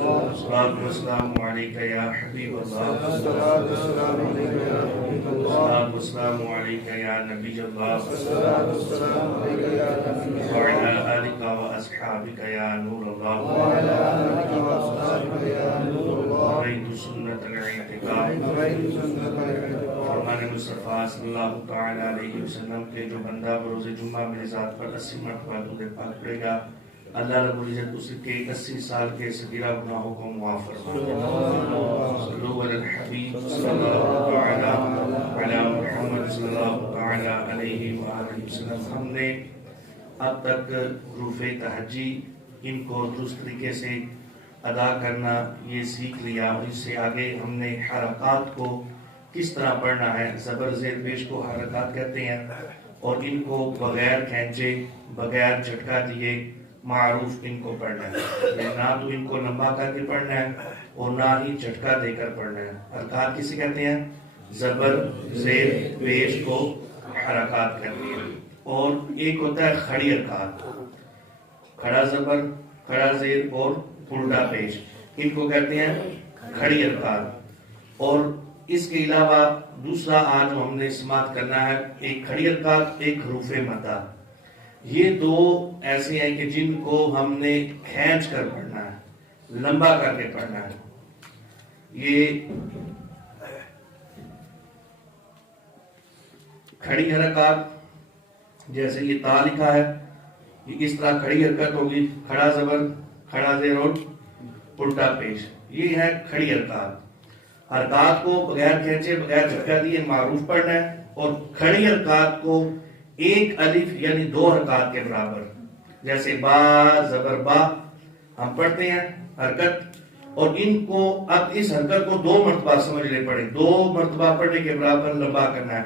الصلاة والسلام عليك يا حبيب الله، الصلاة والسلام عليك يا حبيب الله، الصلاة والسلام عليك يا نبي الله، الصلاة والسلام عليك يا نبي الله، وعلى آلك وأصحابك يا نور الله، وعلى آلك وأصحابك يا نور الله، رأيت سنة الاعتقاد رأيت سنة الاعتقاد. فرمان مصطفیٰ صلی اللہ تعالیٰ علیہ وسلم کے جو بندہ بروز جمعہ میری ذات پر 80 مرتبہ درود پاک پڑھے گا، اللہ رب العزت اس کے 80 سال کے صغیرہ گناہوں کو معاف فرمائے. صلو علی الحبیب صلی اللہ تعالیٰ علی محمد صلی اللہ تعالیٰ علیہ وآلہ وسلم. ہم نے اب تک حروف تہجی ان کو درست طریقے سے ادا کرنا یہ سیکھ لیا، اور اس سے آگے ہم نے حرکات کو کس طرح پڑھنا ہے. زبر زیر پیش کو حرکات کہتے ہیں، اور ان کو بغیر کھینچے بغیر جھٹکا دیے معروف ان کو پڑھنا ہے. نہ تو ان کو لمبا کر کے پڑھنا ہے اور نہ ہی جھٹکا دے کر پڑھنا ہے. حرکات کسے کہتے ہیں؟ زبر زیر پیش کو حرکات کرنی ہے. اور ایک ہوتا ہے کھڑی حرکات، کھڑا زبر کھڑا زیر اور الٹا پیش، ان کو کہتے ہیں کھڑی حرکات. اور اس کے علاوہ دوسرا آج ہم نے سماعت کرنا ہے ایک کھڑی حرکات، ایک حروف مدہ. یہ دو ایسے ہیں کہ جن کو ہم نے کھینچ کر پڑھنا ہے، لمبا کر کے پڑھنا ہے. یہ کھڑی حرکات، جیسے یہ تا لکھا ہے، یہ اس طرح کھڑی حرکت ہوگی، کھڑا زبر کھڑا زیر اور الٹا پیش. یہ ہے کھڑی حرکات. حرکات کو بغیر کھینچے بغیر جھٹکا دیے معروف پڑھنا ہے، اور کھڑی حرکات کو ایک الف یعنی 2 حرکات کے برابر، جیسے با زبر با ہم پڑھتے ہیں حرکت، اور ان کو اب اس حرکت کو 2 مرتبہ سمجھ لے پڑے، 2 مرتبہ پڑھنے کے برابر لمبا کرنا ہے.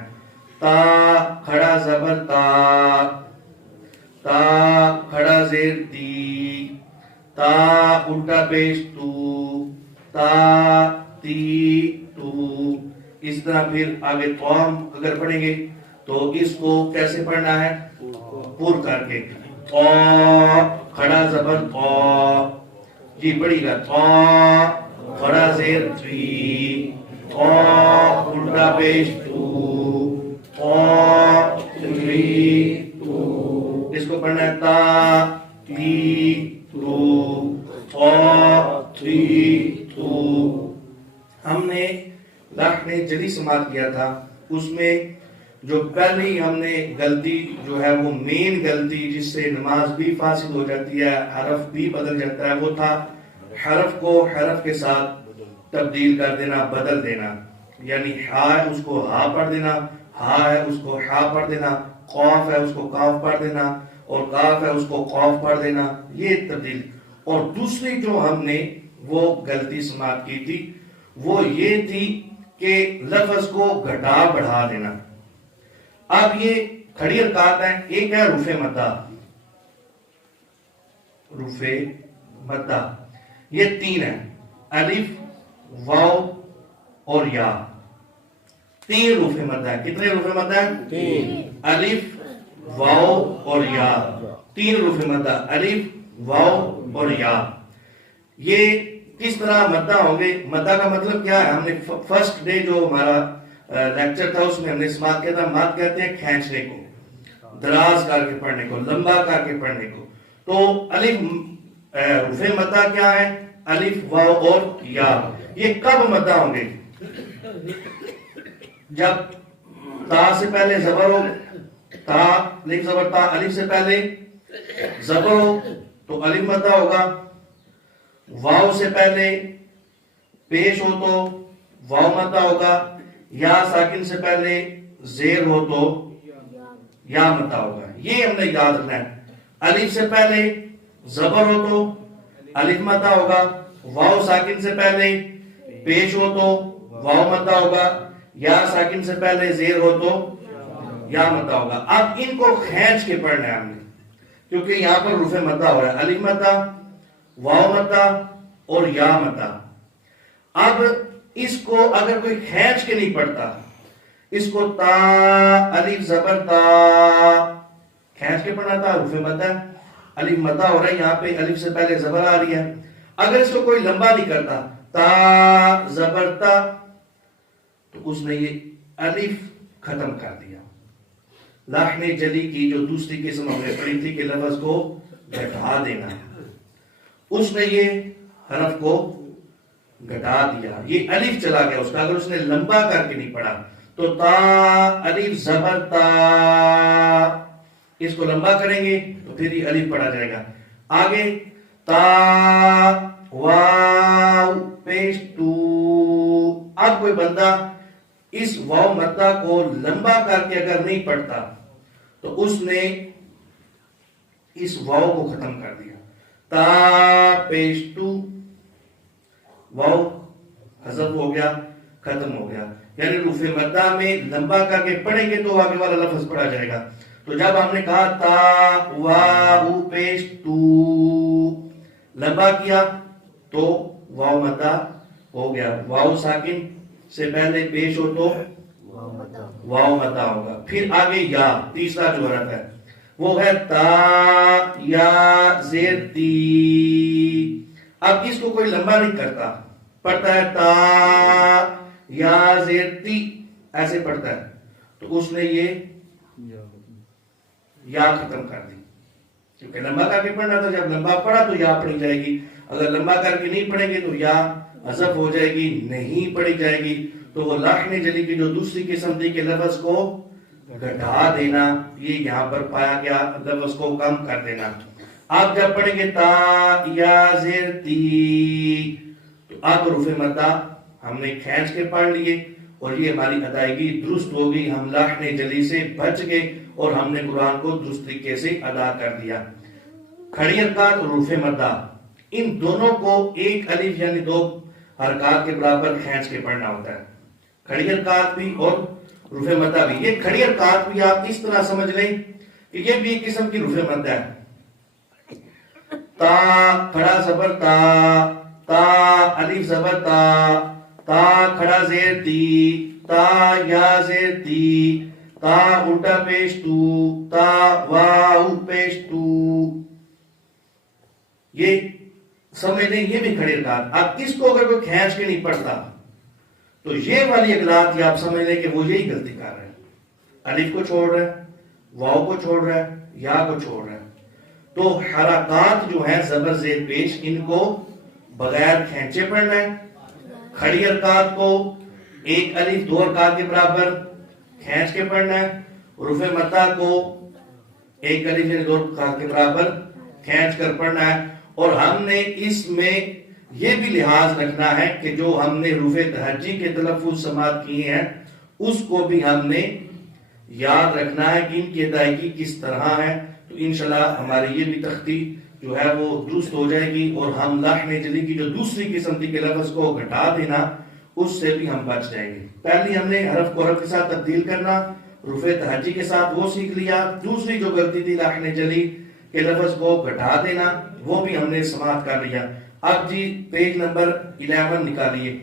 تا کھڑا زبر تا، تا کھڑا زیر تی، تا الٹا پیش تو، تا تی تو. اس طرح پھر آگے توام اگر پڑھیں گے تو اس کو کیسے پڑھنا ہے؟ پور کر کے. تو کھڑا زبر تو، جی پڑھیے گا. تو کھڑا زیر تری، تو الٹا پیش تو، تو تری تو. اس کو پڑھنا ہے تا تی تو، تو تری تو. ہم نے لحن جلی سماعت کیا تھا، اس میں جو پہلی ہم نے غلطی جو ہے وہ مین غلطی جس سے نماز بھی فاسد ہو جاتی ہے، حرف بھی بدل جاتا ہے، وہ تھا حرف کو حرف کے ساتھ تبدیل کر دینا، بدل دینا. یعنی ہا ہے اس کو ہا پڑھ دینا، ہا ہے اس کو ہا پڑھ دینا، قاف ہے اس کو قاف پڑھ دینا، اور قاف ہے اس کو قاف پڑھ دینا، یہ تبدیل. اور دوسری جو ہم نے وہ غلطی سماعت کی تھی وہ یہ تھی کہ لفظ کو گھٹا بڑھا دینا. اب یہ کھڑی حرکات ہیں. ایک ہے حروف مدہ، حروف مدہ یہ 3 ہیں، الف واو اور یا. 3 حروف مدہ ہیں. کتنے حروف مدہ ہیں؟ 3. الف واو اور یا، 3 حروف مدہ، الف واو اور یا. یہ کس طرح مدہ ہوں گے؟ مدہ کا مطلب کیا ہے؟ ہم نے فرسٹ ڈے جو ہمارا لیکچر تھا اس میں ہم نے سماعت کیا تھا، مد کہتے ہیں کھینچنے کو، دراز کر کے پڑھنے کو، لمبا کر کے پڑھنے کو. تو الف حروف مدہ کیا ہے؟ الف واو اور یا. یہ کب مدہ ہوں گے؟ جب تا سے پہلے زبر ہو، تا لکھ زبر تا، الف سے پہلے زبر ہو تو الف مدہ ہوگا. واو سے پہلے پیش ہو تو واو مدہ ہوگا. یا ساکن سے پہلے زیر ہو تو یا مدہ ہوگا. یہ ہم نے یاد رکھنا ہے. الف سے پہلے زبر ہو تو الف مدہ ہوگا. واو ساکن سے پہلے پیش ہو تو واو مدہ ہوگا. یا ساکن سے پہلے زیر ہو تو یا مدہ ہوگا. اب ان کو کھینچ کے پڑھنا ہے ہم نے، کیونکہ یہاں پر حروف مدہ ہو رہا ہے، الف مدہ، واو مدہ اور یا مدہ. اب اس کو اگر کوئی کھینچ کے نہیں پڑھتا، اس کو تا الف زبر تا کھینچ کے پڑھنا تھا، حروف مدہ، الف مدہ ہو رہا ہے، یہاں پہ الف سے پہلے زبر آ رہی ہے. اگر اس کو کوئی لمبا نہیں کرتا تا زبر تا تو اس نے یہ الف ختم کر دیا. لاحن جلی کی جو دوسری قسم ہم نے پڑھی تھی کہ لفظ کو گھٹا دینا, اس نے یہ حرف کو گھٹا دیا, یہ الف چلا گیا اس کا. اگر اس نے لمبا کر کے نہیں پڑھا تو تا الف زبر تا, اس کو لمبا کریں گے تو پھر یہ الف پڑھا جائے گا. آگے تا واو پیش تو. اب کوئی بندہ اس واو مدہ کو لمبا کر کے اگر نہیں پڑھتا تو اس نے اس واو کو ختم کر دیا. تا پیش تو, واو حذف ہو گیا, ختم ہو گیا. یعنی حروف مدہ میں لمبا کر کے پڑھیں گے تو آگے والا لفظ پڑھا جائے گا. تو جب ہم نے کہا تا واو پیش تو لمبا کیا تو واو مدہ ہو گیا. واو ساکن سے پہلے پیش ہو تو واو مدہ ہوگا. پھر آگے یا, تیسرا جو حرف ہے وہ ہے تا یا زیر تی. اب اس کو کوئی لمبا نہیں کرتا, پڑھتا ہے تا یا زیر تی, ایسے پڑھتا ہے. تو اس نے یہ یا ختم کر دی, کیونکہ لمبا کر کے پڑھنا تھا. جب لمبا پڑھا تو یا پڑھی جائے گی, اگر لمبا کر کے نہیں پڑھیں گے تو یا حذف ہو جائے گی, نہیں پڑھی جائے گی. تو وہ لاحن جلی کی جو دوسری قسم تھی کہ لفظ کو گھٹا دینا, یہ یہاں پر پایا گیا, لفظ کو کم کر دینا. آپ جب پڑھیں گے تا یا زیر تی تو آپ حروف مدہ ہم نے کھینچ کے پڑھ لیے اور یہ ہماری ادائیگی درست ہوگی. ہم لاحن جلی سے بچ گئے اور ہم نے قرآن کو درست طریقے سے ادا کر دیا. کھڑی حرکات اور حروف مدہ, ان دونوں کو ایک الف یعنی دو حرکات کے برابر کھینچ کے پڑھنا ہوتا ہے. کھڑی حرکات بھی اور حروف مدہ بھی. یہ کھڑی حرکات بھی آپ اس طرح سمجھ لیں کہ یہ بھی ایک قسم کی حروف مدہ ہے. تا کھڑا زبر تا, تا الف زبر تا, تا کھڑا زیر تی, تا یا زیر تی, تا الٹا پیش تو, تا واو پیش تو. یہ سمجھ لیں یہ بھی کھڑی حرکات. اب اس کو اگر کوئی کھینچ کے نہیں پڑھتا تو یہ والی اگلات یہ آپ سمجھ لیں کہ وہ یہی غلطی کر رہے ہیں. الف کو چھوڑ رہے ہیں, واو کو چھوڑ رہے ہیں, یا کو چھوڑ رہے ہیں. تو حرکات جو ہیں زبر زیر پیش, ان کو بغیر کھینچے پڑھنا ہے. کھڑی حرکات کو ایک الف دو حرکات کے برابر کھینچ کے پڑھنا ہے. حروف مدہ کو ایک الف یعنی دو حرکات کے برابر کھینچ کر پڑھنا ہے. اور ہم نے اس میں یہ بھی لحاظ رکھنا ہے کہ جو ہم نے حروف تہجی کے تلفظ سماعت کیے ہیں اس کو بھی ہم نے یاد رکھنا ہے کہ ان کی ادائیگی کس طرح ہے. تو انشاءاللہ ہماری یہ بھی تختی جو ہے وہ درست ہو جائے گی اور ہم لاحن جلی کی جو دوسری قسم تھی کہ لفظ کو گھٹا دینا, اس سے بھی ہم بچ جائیں گے. پہلی ہم نے حرف کو حرف کے ساتھ تبدیل کرنا, حروف تہجی کے ساتھ وہ سیکھ لیا. دوسری جو غلطی تھی لاحن جلی کہ لفظ کو گھٹا دینا, وہ بھی ہم نے سماعت کر لیا. اب جی پیج نمبر 11 نکالیے,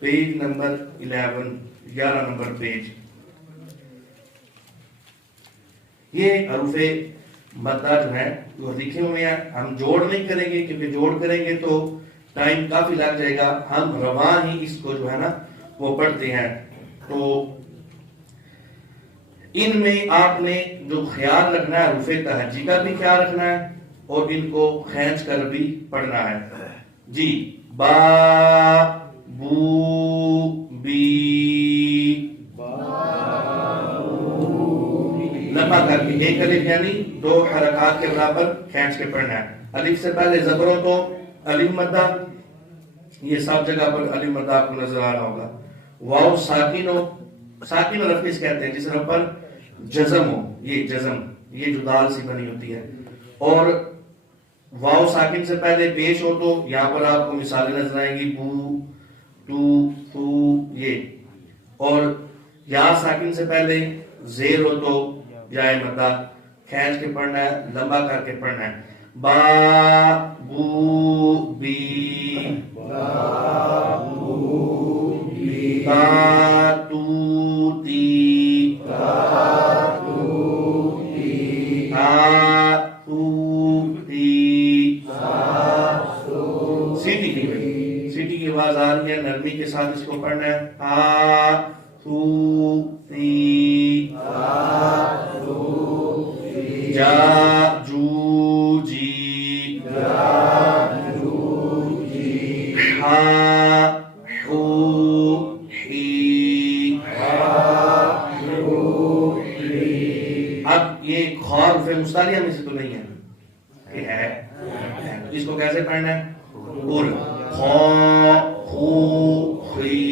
پیج نمبر 11 نمبر پیج. یہ حروف مدہ جو ہیں وہ لکھے ہوئے ہیں. ہم جوڑ نہیں کریں گے کیونکہ جوڑ کریں گے تو ٹائم کافی لگ جائے گا. ہم رواں ہی اس کو جو ہے نا وہ پڑھتے ہیں. تو ان میں آپ نے جو خیال رکھنا ہے حروف تہجی کا بھی خیال رکھنا ہے اور ان کو کھینچ کر بھی پڑھنا ہے. جی با بو بی, لمبا کر کے ایک الف یعنی دو حرکات کے برابر کھینچ کے پڑھنا ہے. الف سے پہلے زبر ہو تو الف مدہ, یہ سب جگہ پر الف مدہ آپ کو نظر آ رہا ہوگا. واو ساکن ہو, ساکن حرف کس کہتے ہیں جس حرف پر جزم ہو, یہ جزم, یہ جو دال سی بنی ہوتی ہے. اور واو ساکن سے پہلے پیش ہو تو یہاں پر آپ کو مثالیں نظر آئیں گی, بو تو تو یہ. اور یا ساکن سے پہلے زیر ہو تو یا مدہ کھینچ کے پڑھنا ہے, لمبا کر کے پڑھنا ہے. با بو بی, تا تو تی, تا تو تی, سیٹی کی بھائی، سیٹی کی آواز آ رہی ہے، نرمی کے ساتھ اس کو پڑھنا ہے. آ سو تی جا جو جی ہا ہو ہی. اب یہ خور فی مستعلیہ میں سے تو نہیں ہے کہ ہے، اس کو کیسے پڑھنا ہے؟ اور خو خو خی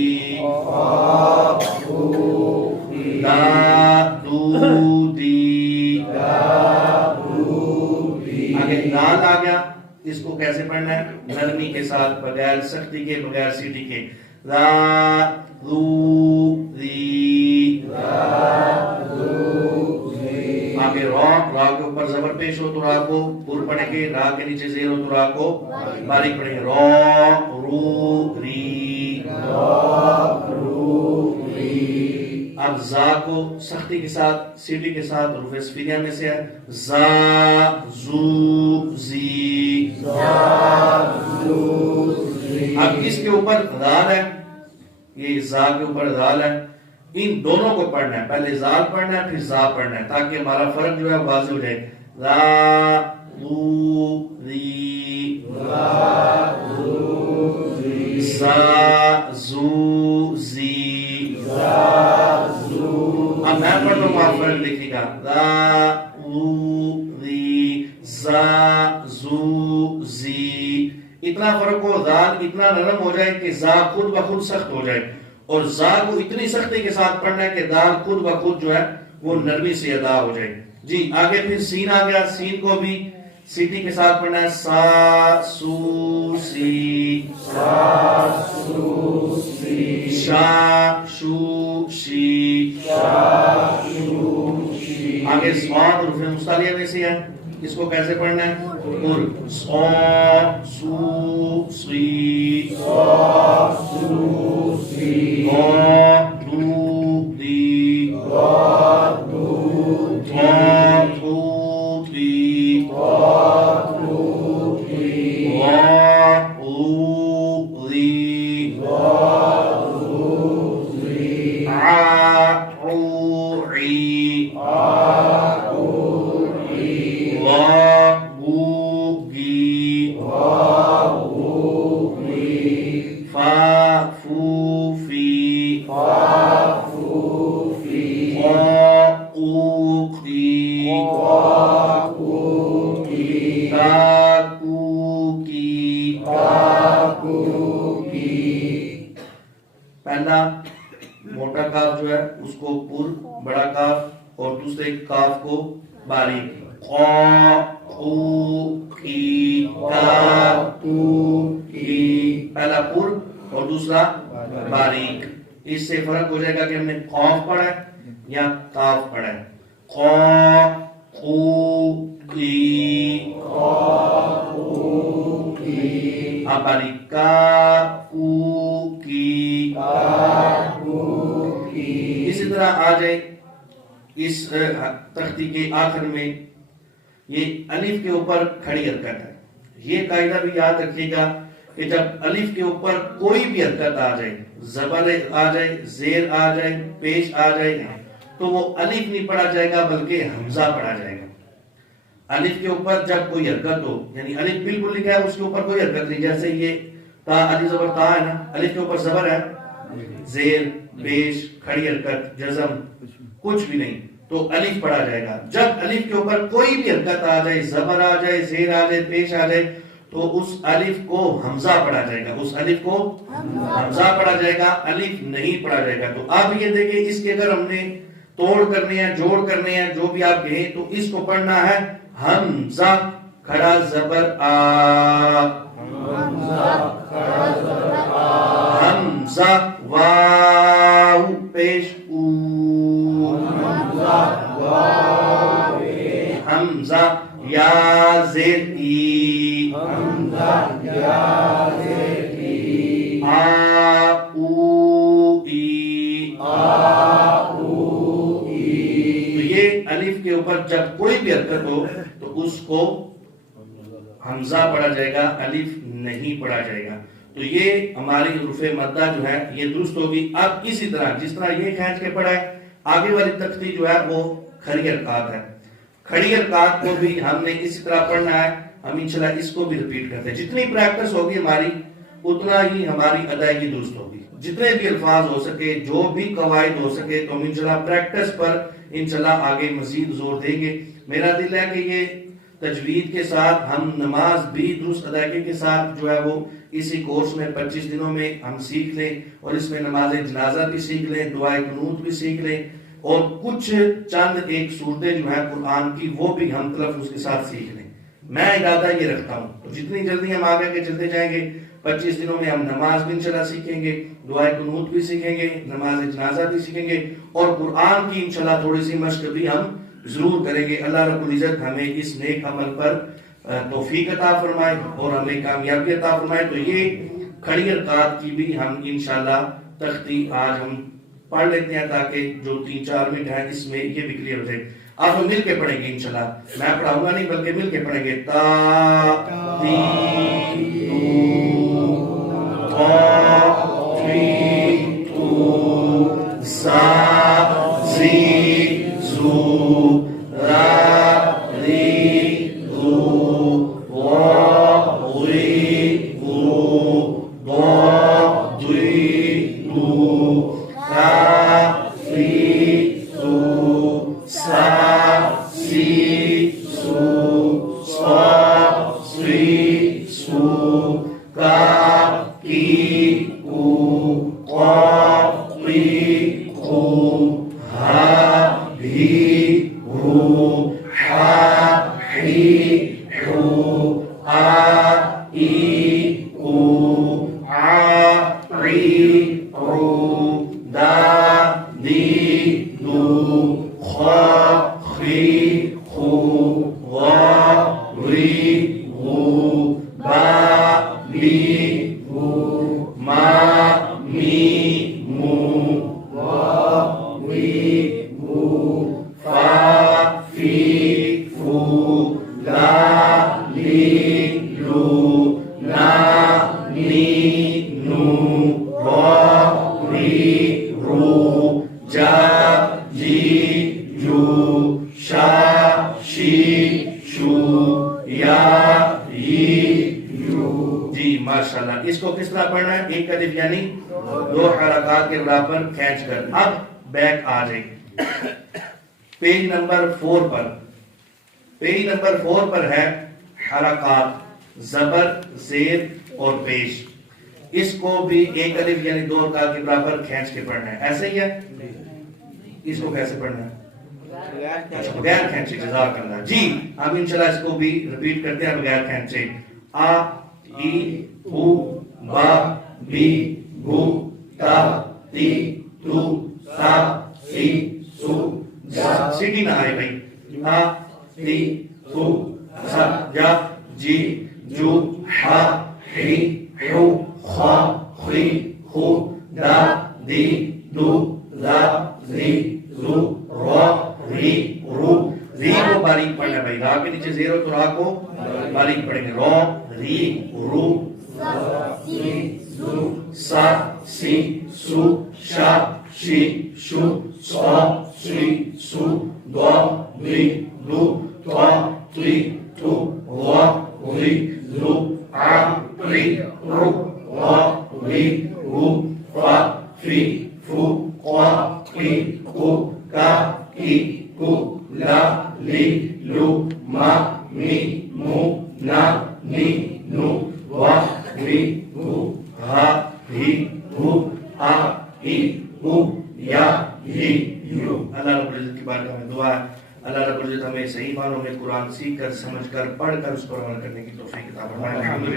دا دو دی. آگے دال آ گیا، اس کو کیسے پڑھنا ہے؟ نرمی کے ساتھ، بغیر سختی کے، بغیر سیٹی کے. دا دو دی. آگے را، را کے اوپر زبر پیش ہو تو را کو پور پڑھیں گے، را کے نیچے زیر ہو تو را کو باریک پڑھیں گے. را رو ری. اب زا کو سختی کے ساتھ، سیٹی کے ساتھ، حروف صفیلیہ میں سے ہے. زا زو زی. اب اس کے اوپر دال ہے، یہ زا کے اوپر دال ہے. ان دونوں کو پڑھنا ہے، پہلے زال پڑھنا ہے پھر زا پڑھنا ہے، تاکہ ہمارا فرق جو ہے واضح ہو جائے. لا لو ری زا زو زی. اب میں پڑھ رہا ہوں، آپ فرق دیکھیے گا. لا لو ری زا زو زی. اتنا فرق ہو، دال اتنا نرم ہو جائے کہ زا خود بخود سخت ہو جائے، اور زا کو اتنی سختی کے ساتھ پڑھنا ہے کہ دال خود بخود جو ہے وہ نرمی سے ادا ہو جائے. جی آگے پھر سین آ گیا، سین کو بھی سیٹی کے ساتھ پڑھنا ہے. سا سو سی شا شو شی. آگے سواد حروف مستعلیہ میں سے ہے، اس کو کیسے پڑھنا ہے؟ اور سو سو سی دو دو دی دو دو دی پہلا موٹا کاف جو ہے اس کو پر بڑا کاف، اور دوسرے کاف کو باریک. پہلا پر اور دوسرا باریک. اس سے فرق ہو جائے گا کہ ہم نے قاف پڑھا ہے یا کاف پڑھا ہے. آپ باریک کا اسی طرح آ جائے. اس تختی کے آخر میں یہ الف کے اوپر کھڑی حرکت ہے. یہ قاعدہ بھی یاد رکھیے گا کہ جب الف کے اوپر کوئی بھی حرکت آ جائے، زبر آ جائے، زیر آ جائے، پیش آ جائے، تو وہ الف نہیں پڑھا جائے گا بلکہ حمزہ پڑھا جائے گا. الف کے اوپر جب کوئی حرکت ہو، یعنی الف بالکل لکھا ہے اس کے اوپر کوئی حرکت نہیں، جیسے یہ تا علی زبر تا ہے نا، الف کے اوپر زبر ہے، زیر پیش کھڑی حرکت جزم کچھ بھی نہیں، تو الف پڑھا جائے گا. جب الف کے اوپر کوئی بھی حرکت آ جائے، زبر آ جائے، زیر آ جائے، پیش آ جائے، تو اس الف کو حمزہ پڑھا جائے گا، اس الف کو حمزہ پڑھا جائے گا، الف نہیں پڑھا جائے گا. تو آپ یہ دیکھیں، اس کے اگر ہم نے توڑ کرنے ہیں، جوڑ کرنے ہیں، جو بھی آپ کہیں، تو اس کو پڑھنا ہے حمزہ کھڑا زبر آ، حمزہ واو پیش او، حمزہ یا زیر ای، آ او ای. تو یہ الف کے اوپر جب کوئی بھی حرکت ہو تو اس کو حمزہ پڑھا جائے گا، الف نہیں پڑھا جائے گا. تو یہ ہماری حروف مدہ جو ہے یہ درست ہوگی. اب اسی طرح جس طرح یہ کھینچ کے پڑھا ہے، آگے والی تختی جو ہے وہ کھڑی حرکات ہے. کھڑی حرکات کو بھی ہم نے اسی طرح پڑھنا ہے. ہم انشاءاللہ اس کو بھی ریپیٹ کرتے ہیں. جتنی پریکٹس ہوگی ہماری اتنا ہی ہماری ادائیگی درست ہوگی. جتنے بھی الفاظ ہو سکے، جو بھی قواعد ہو سکے، تو ہم انشاءاللہ پریکٹس پر انشاءاللہ آگے مزید زور دیں گے. میرا دل ہے کہ یہ تجوید کے ساتھ ہم نماز بھی درست ادائیگی کے ساتھ جو ہے وہ اسی کورس میں 25 دنوں میں ہم سیکھ لیں، اور اس میں نماز جنازہ بھی سیکھ لیں، دعائے قنوت بھی سیکھ لیں، اور کچھ چند ایک صورتیں جو ہیں قرآن کی وہ بھی ہم تلفظ کے ساتھ سیکھ لیں. میں ارادہ یہ رکھتا ہوں. تو جتنی جلدی ہم آگے کے چلتے جائیں گے، 25 دنوں میں ہم نماز بھی انشاءاللہ سیکھیں گے، دعائے قنوت بھی سیکھیں گے، نماز جنازہ بھی سیکھیں گے، اور قرآن کی انشاءاللہ تھوڑی سی مشق بھی ہم ضرور کریں گے. اللہ رب العزت ہمیں اس نیک عمل پر توفیق عطا فرمائے اور ہمیں کامیابی عطا فرمائے. تو یہ کھڑی حرکات کی بھی ہم انشاءاللہ تختی آج ہم پڑھ لیتے ہیں، تاکہ جو 3-4 منٹ ہیں اس میں یہ بھی کلیئر ہو جائے. آپ ہم مل کے پڑھیں گے انشاءاللہ. میں پڑھاؤں گا نہیں بلکہ مل کے پڑھیں گے. تا تی تو تا تی تو سا زی زو را ری رو وا وی رو با دوی دو را ری سو سا سی سو سا سی سو کا کی او قا قی قو ہا بھی رو حا حی حو آ ای او آ عی عو دا دی دو خا خی خو غا ری غو با بی بو ما می مو وا وی بو فا فی فو لا لی لو نا نی نو را ری رو جا جی جو شا شی شو یا ی یو. جی ماشاءاللہ. اس کو کس طرح پڑھنا ہے؟ ایک الف یعنی 2 حرکات کے برابر کھینچ کر. اب بیک آ جائیں پیج نمبر 4 پر. پیج نمبر 4 پر ہے حرکات زبر زیر اور پیش. اس کو بھی ایک الف یعنی 2 حرکات کے برابر کھینچ کے پڑھنا ہے. ایسے ہی ہے. اس کو کیسے پڑھنا ہے؟ اچھا بغیر کھینچے. جزاک اللہ. جی ہم انشاءاللہ اس کو بھی ریپیٹ کرتے ہیں بغیر کھینچے. آ ای او با بی بو تا تی تو سا سی سو جا. سیٹی نہ آئے بھائی. آ تی تو سا جا جی جو ہا ہی حو خا خی خو دا دی دو لا زی زو را ری رو. ری کو باریک پڑھنا ہے بھائی. را کے نیچے زیر ہو تو را کو باریک پڑھیں گے. را ری رو سا سی سو شا شی شو سا سی سو دا دی دو تا تی تو وا وی زو آ ری رو وا وی رو فا فی فو قا قی کو کا کی کو لا لی لو ما می مو نا نی نو وا وی ہو ہا بھی ہو آ ای او یا ہی یو. اللہ رب العزت کی بارگاہ میں دعا ہے اللہ رب العزت ہمیں صحیح معنوں میں قرآن سیکھ کر سمجھ کر پڑھ کر اس پر عمل کرنے کی توفیق عطا فرمائے.